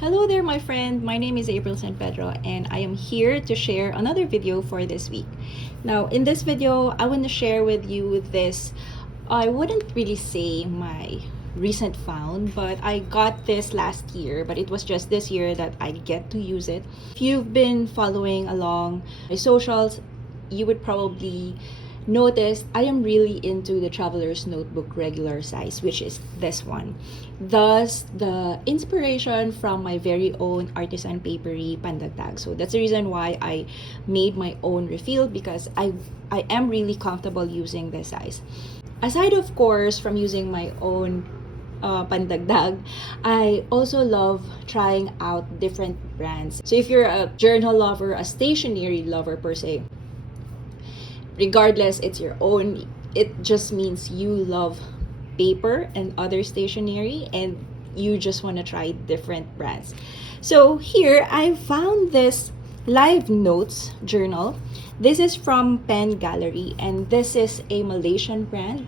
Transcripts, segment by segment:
Hello there, my friend. My name is April San Pedro, and I am here to share another video for this week. Now, in this video, I want to share with you this. I wouldn't really say my recent found, but I got this last year, but it was just this year that I get to use it. If you've been following along my socials, you would probably noticed I am really into the Traveler's Notebook regular size, which is this one. Thus, the inspiration from my very own Artisan Paperie pandagdag. So that's the reason why I made my own refill, because I am really comfortable using this size. Aside, of course, from using my own pandagdag, I also love trying out different brands. So if you're a journal lover, a stationery lover per se, regardless, it's your own. It just means you love paper and other stationery and you just want to try different brands. So here I found this LiveNotes journal. This is from Pen Gallery and this is a Malaysian brand.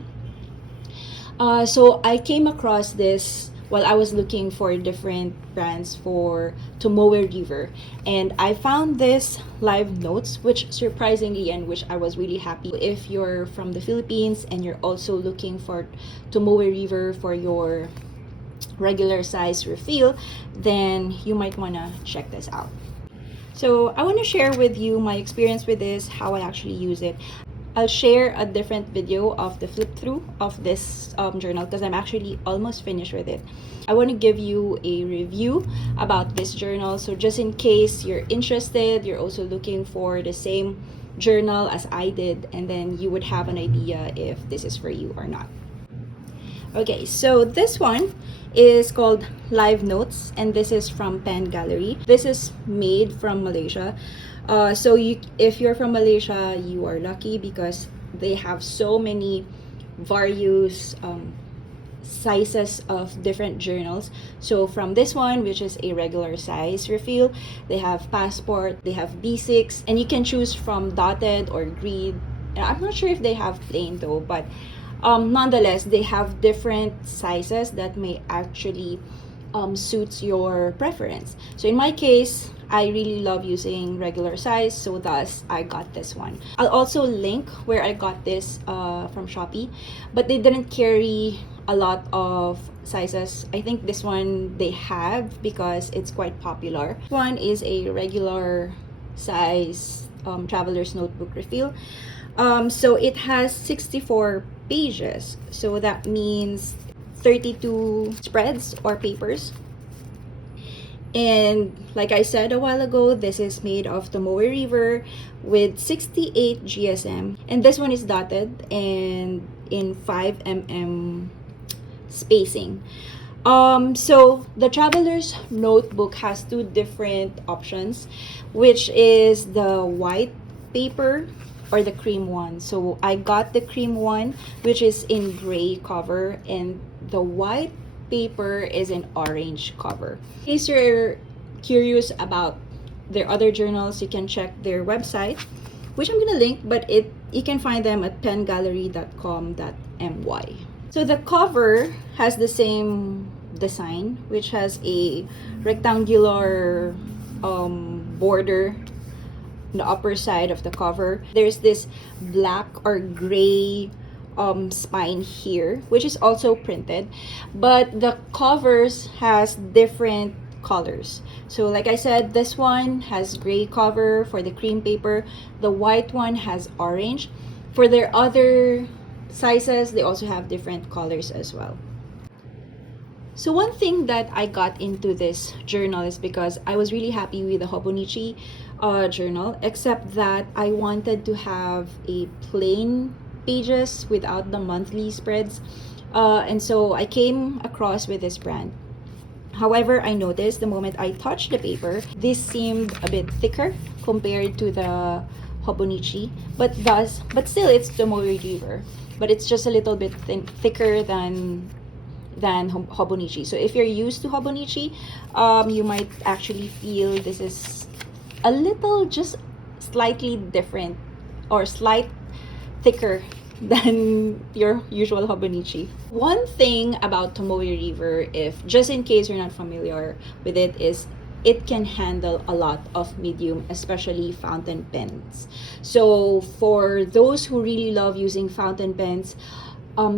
So I came across this while I was looking for different brands for Tomoe River, and I found this LiveNotes, which surprisingly, and which I was really happy. If you're from the Philippines and you're also looking for Tomoe River for your regular size refill, then you might want to check this out. So I want to share with you my experience with this, how I actually use it. I'll share a different video of the flip through of this journal because I'm actually almost finished with it. I want to give you a review about this journal, so just in case you're interested, you're also looking for the same journal as I did, and then you would have an idea if this is for you or not. Okay, so this one is called LiveNotes and this is from Pen Gallery. This is made from Malaysia. So if you're from Malaysia, you are lucky because they have so many various sizes of different journals. So from this one, which is a regular size refill, they have passport, they have B6, and you can choose from dotted or grid. I'm not sure if they have plain though, but nonetheless, they have different sizes that may actually suits your preference. So in my case, I really love using regular size, so thus I got this one. I'll also link where I got this from Shopee, but they didn't carry a lot of sizes. I think this one they have because it's quite popular. This one is a regular size Traveler's Notebook refill. So it has 64 pages, so that means 32 spreads or papers. And like I said a while ago, this is made of Tomoe River with 68 GSM, and this one is dotted and in 5 mm spacing. So the Traveler's Notebook has two different options, which is the white paper or the cream one. So I got the cream one, which is in gray cover, and the white paper is an orange cover. In case you're curious about their other journals, you can check their website, which I'm gonna link, but you can find them at pengallery.com.my. So the cover has the same design, which has a rectangular border on the upper side of the cover. There's this black or gray spine here, which is also printed, but the covers has different colors. So like I said, this one has gray cover for the cream paper, the white one has orange. For their other sizes, they also have different colors as well. So one thing that I got into this journal is because I was really happy with the Hobonichi journal, except that I wanted to have a plain pages without the monthly spreads, and so I came across with this brand. However, I noticed the moment I touched the paper, this seemed a bit thicker compared to the Hobonichi, but still it's Tomoe River, but it's just a little bit thicker than Hobonichi. So if you're used to Hobonichi, you might actually feel this is a little just slightly different or slight thicker than your usual Hobonichi. One thing about Tomoe River, if just in case you're not familiar with it, is it can handle a lot of medium, especially fountain pens. So for those who really love using fountain pens,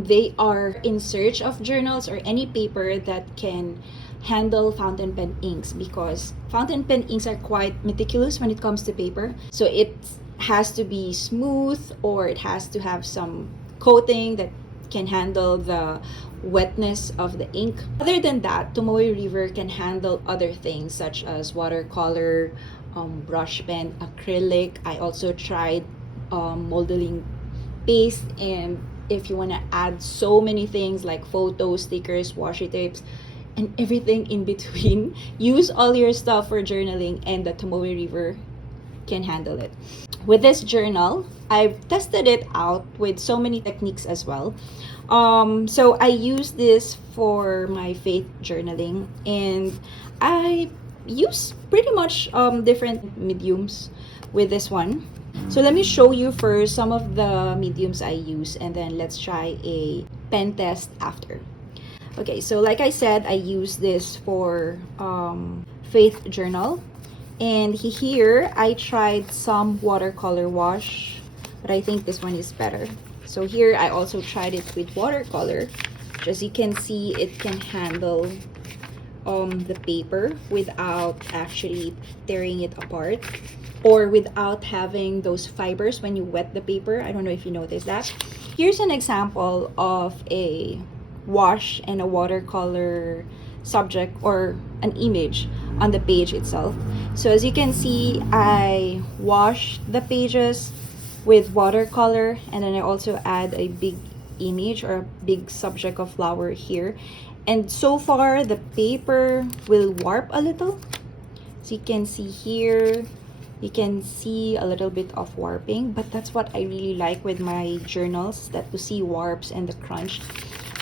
they are in search of journals or any paper that can handle fountain pen inks, because fountain pen inks are quite meticulous when it comes to paper. So it has to be smooth, or it has to have some coating that can handle the wetness of the ink. Other than that, Tomoe River can handle other things such as watercolor, brush pen, acrylic. I also tried modeling paste, and if you want to add so many things like photos, stickers, washi tapes, and everything in between, use all your stuff for journaling, and the Tomoe River can handle it. With this journal, I've tested it out with so many techniques as well. So I use this for my faith journaling, and I use pretty much different mediums with this one. So let me show you first some of the mediums I use, and then let's try a pen test after. Okay, so like I said, I use this for faith journal. And here, I tried some watercolor wash, but I think this one is better. So here, I also tried it with watercolor. As you can see, it can handle the paper without actually tearing it apart, or without having those fibers when you wet the paper. I don't know if you noticed that. Here's an example of a wash and a watercolor subject or an image on the page itself. So as you can see, I wash the pages with watercolor, and then I also add a big image or a big subject of flower here. And so far, the paper will warp a little. So you can see here, you can see a little bit of warping, but that's what I really like with my journals, that to see warps and the crunch.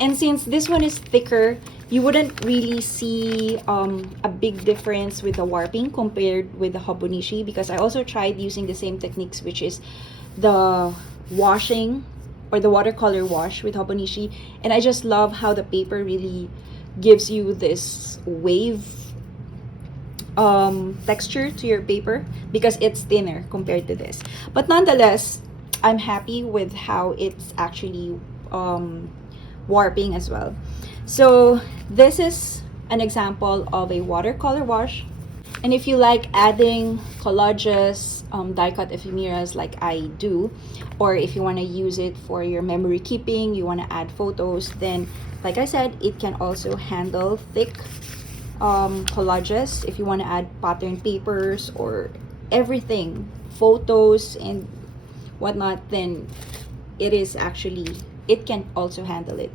And since this one is thicker, you wouldn't really see a big difference with the warping compared with the Hobonichi, because I also tried using the same techniques, which is the washing or the watercolor wash with Hobonichi, and I just love how the paper really gives you this wave texture to your paper, because it's thinner compared to this. But nonetheless, I'm happy with how it's actually warping as well. So this is an example of a watercolor wash. And if you like adding collages, die-cut ephemeras like I do, or if you want to use it for your memory keeping, you want to add photos, then like I said, it can also handle thick collages. If you want to add pattern papers or everything, photos and whatnot, then it can also handle it.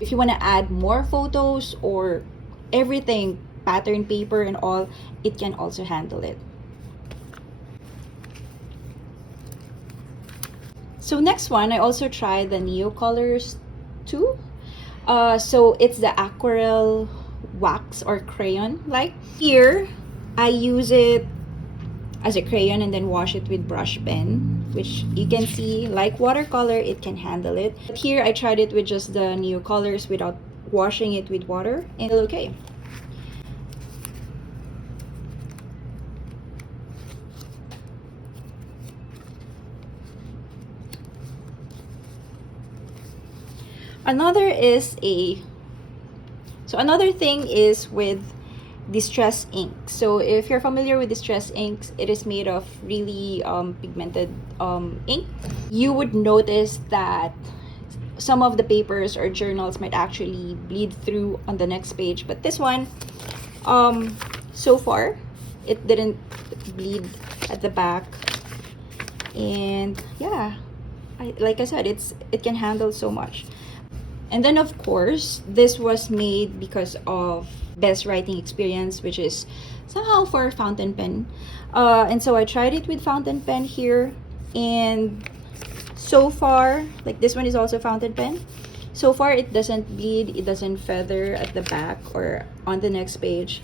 If you want to add more photos or everything, pattern paper and all, it can also handle it. So next one, I also tried the Neo Colors too. So it's the aquarelle wax or crayon. Like here, I use it as a crayon and then wash it with brush pen, which you can see, like watercolor, it can handle it. But here, I tried it with just the Neo Colors without washing it with water, and it's okay. Another thing is with distress ink. So if you're familiar with distress inks, it is made of really pigmented ink. You would notice that some of the papers or journals might actually bleed through on the next page, but this one, so far, it didn't bleed at the back. And yeah, like I said, it can handle so much. And then of course, this was made because of best writing experience, which is somehow for fountain pen. And so I tried it with fountain pen here, and so far, like this one is also fountain pen. So far, it doesn't bleed, it doesn't feather at the back or on the next page.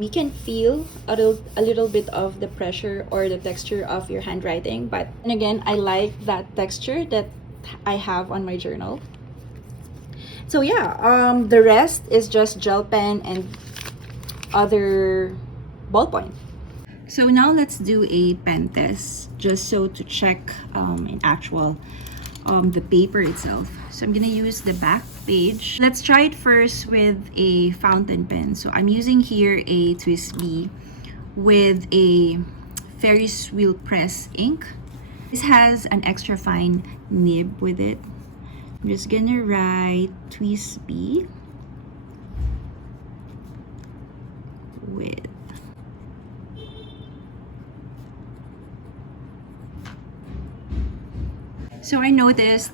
We can feel a little bit of the pressure or the texture of your handwriting, but and again, I like that texture that I have on my journal. So yeah, the rest is just gel pen and other ballpoint. So now let's do a pen test, just so to check in actual the paper itself. So I'm gonna use the back page. Let's try it first with a fountain pen. So I'm using here a Twist B with a Ferris wheel press ink. This has an extra fine nib with it. I'm just gonna write Twist B with So I noticed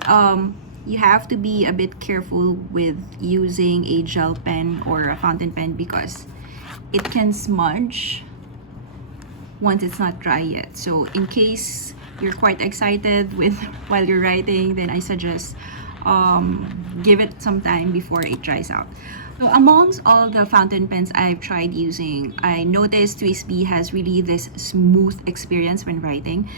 you have to be a bit careful with using a gel pen or a fountain pen because it can smudge once it's not dry yet. So in case you're quite excited with while you're writing, then I suggest give it some time before it dries out. So amongst all the fountain pens I've tried using, I noticed Twist B has really this smooth experience when writing.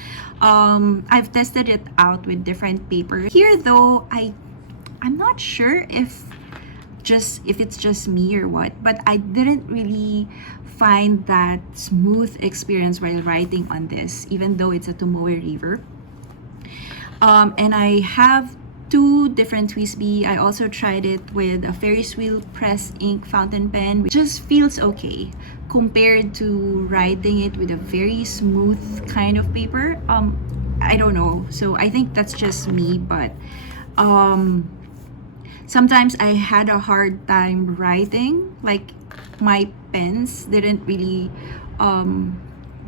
I've tested it out with different paper. Here though, I'm not sure if it's just me or what, but I didn't really find that smooth experience while writing on this, even though it's a Tomoe River. And I have two different Twist B. I also tried it with a Ferris wheel press ink fountain pen, which just feels okay compared to writing it with a very smooth kind of paper. I don't know. So I think that's just me, but sometimes I had a hard time writing. Like my pens didn't really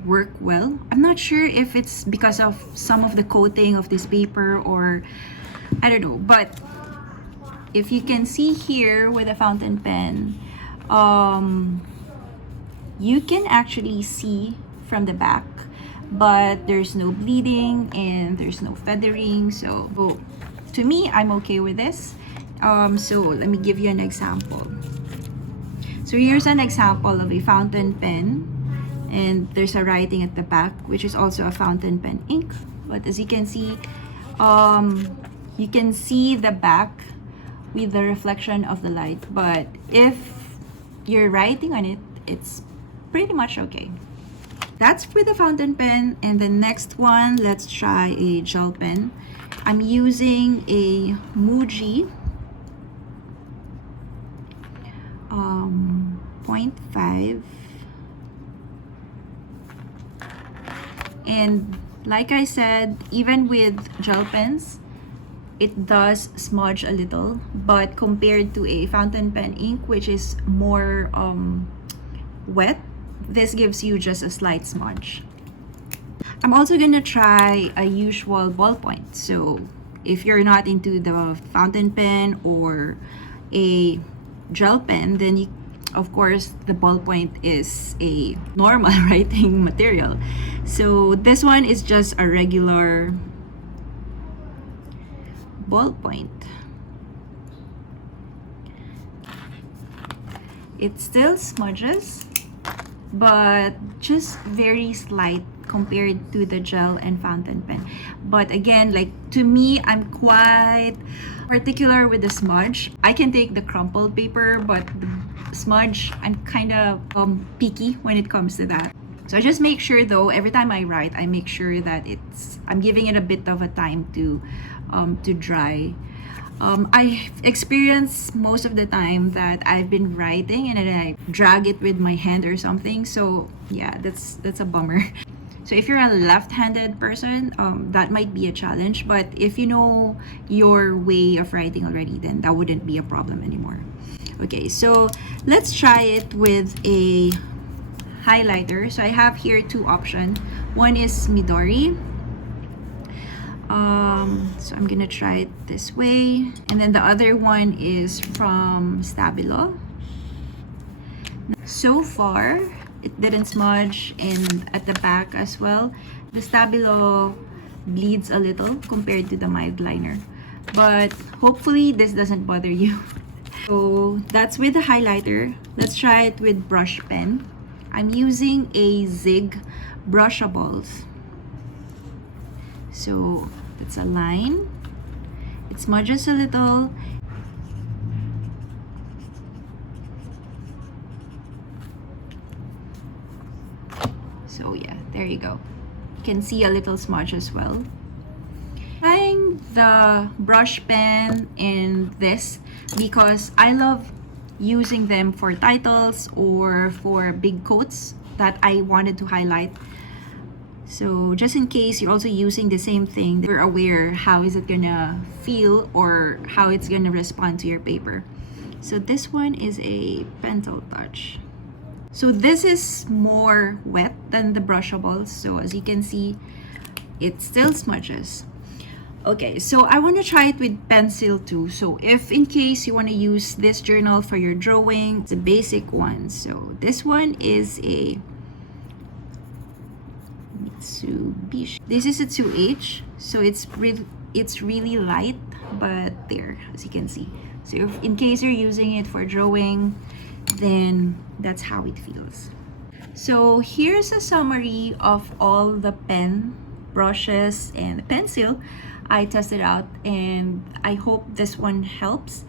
work well. I'm not sure if it's because of some of the coating of this paper or I don't know, but if you can see here with a fountain pen, you can actually see from the back, but there's no bleeding and there's no feathering. So to me, I'm okay with this. So let me give you an example. So here's an example of a fountain pen, and there's a writing at the back, which is also a fountain pen ink. But as you can see the back with the reflection of the light, but if you're writing on it, it's pretty much okay. That's for the fountain pen. And the next one, let's try a gel pen. I'm using a Muji 0.5, and like I said, even with gel pens, it does smudge a little, but compared to a fountain pen ink, which is more wet, this gives you just a slight smudge. I'm also gonna try a usual ballpoint. So if you're not into the fountain pen or a gel pen, then of course the ballpoint is a normal writing material. So this one is just a regular ballpoint. It still smudges, but just very slight compared to the gel and fountain pen. But again, like to me, I'm quite particular with the smudge. I can take the crumpled paper, but the smudge, I'm kind of picky when it comes to that. So I just make sure though, every time I write, I make sure that I'm giving it a bit of a time to dry. I experience most of the time that I've been writing and then I drag it with my hand or something. So yeah, that's a bummer. So if you're a left-handed person, that might be a challenge. But if you know your way of writing already, then that wouldn't be a problem anymore. Okay, so let's try it with a highlighter. So I have here two options. One is Midori. So I'm gonna try it this way, and then the other one is from Stabilo. So far it didn't smudge, and at the back as well the Stabilo bleeds a little compared to the mild liner, but hopefully this doesn't bother you. So that's with the highlighter. Let's try it with brush pen. I'm using a Zig brushables. So it's a line, It smudges a little. So yeah, there you go. You can see a little smudge as well. Trying the brush pen in this because I love using them for titles or for big quotes that I wanted to highlight. So just in case you're also using the same thing, you're aware how is it gonna feel or how it's gonna respond to your paper. So this one is a pencil touch. So this is more wet than the brushables. So as you can see, it still smudges. Okay, so I want to try it with pencil too. So if in case you want to use this journal for your drawing, it's a basic one. So this one is a Mitsubishi. This is a 2H. So it's really light, but there, as you can see. So if in case you're using it for drawing, then that's how it feels. So here's a summary of all the pen, brushes, and the pencil I tested out, and I hope this one helps.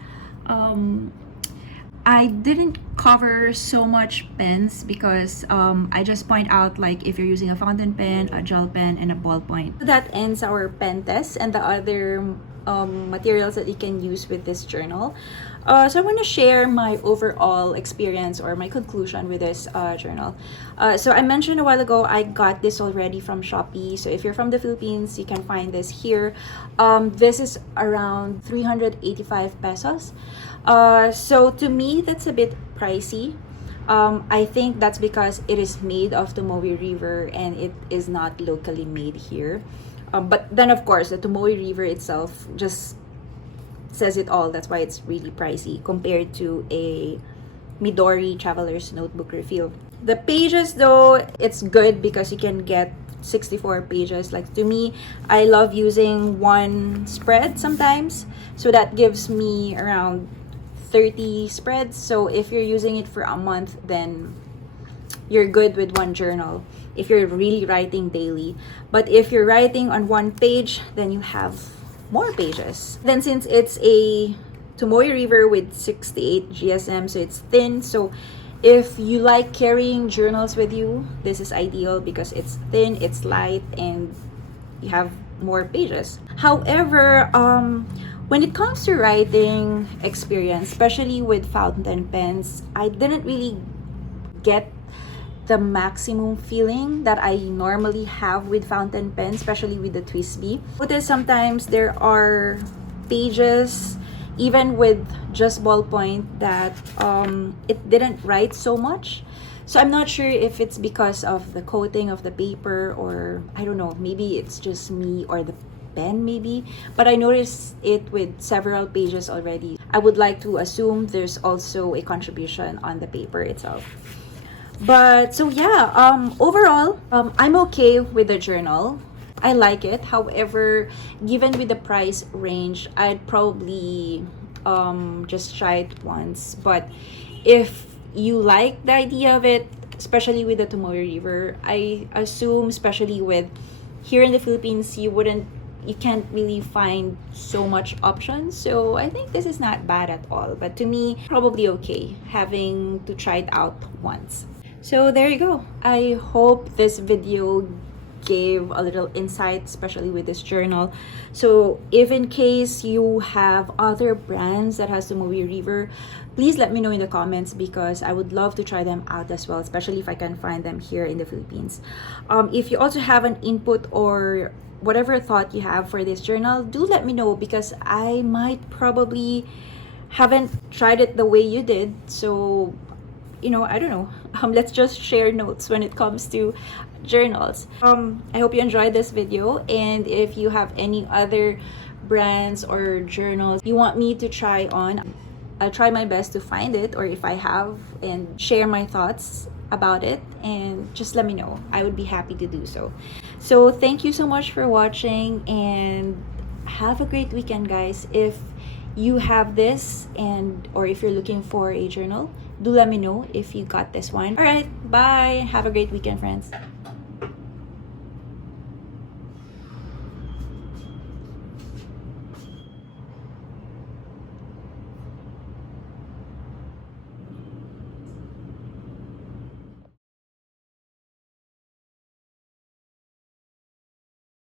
I didn't cover so much pens because I just point out like if you're using a fountain pen, a gel pen, and a ballpoint. That ends our pen test and the other materials that you can use with this journal. So I want to share my overall experience or my conclusion with this journal. So I mentioned a while ago I got this already from Shopee. So if you're from the Philippines, you can find this here. This is around 385 pesos. So to me, that's a bit pricey. I think that's because it is made of Tomoe River and it is not locally made here. But then of course the Tomoe River itself just says it all. That's why it's really pricey compared to a Midori Traveler's Notebook refill. The pages though, it's good because you can get 64 pages. Like to me, I love using one spread sometimes, so that gives me around 30 spreads. So if you're using it for a month, then you're good with one journal if you're really writing daily. But if you're writing on one page, then you have more pages. Then since it's a Tomoe River with 68 GSM, so it's thin, so if you like carrying journals with you, this is ideal because it's thin, it's light, and you have more pages. However, when it comes to writing experience, especially with fountain pens, I didn't really get the maximum feeling that I normally have with fountain pens, especially with the Twisby. Notice sometimes there are pages, even with just ballpoint, that it didn't write so much. So I'm not sure if it's because of the coating of the paper, or I don't know, maybe it's just me or the pen maybe, but I noticed it with several pages already. I would like to assume there's also a contribution on the paper itself. But so yeah, overall, I'm okay with the journal. I like it. However, given with the price range, I'd probably just try it once. But if you like the idea of it, especially with the Tomoe River, I assume, especially with here in the Philippines, you can't really find so much options. So I think this is not bad at all. But to me, probably okay having to try it out once. So there you go. I hope this video gave a little insight, especially with this journal. So if in case you have other brands that has Tomoe River, please let me know in the comments because I would love to try them out as well, especially if I can find them here in the Philippines. If you also have an input or whatever thought you have for this journal, do let me know because I might probably haven't tried it the way you did. So I don't know. Let's just share notes when it comes to journals. I hope you enjoyed this video, and if you have any other brands or journals you want me to try on, I'll try my best to find it, or if I have, and share my thoughts about it, and just let me know. I would be happy to do so. So thank you so much for watching, and have a great weekend, guys. If you have this, or if you're looking for a journal, do let me know if you got this one. All right, bye. Have a great weekend, friends.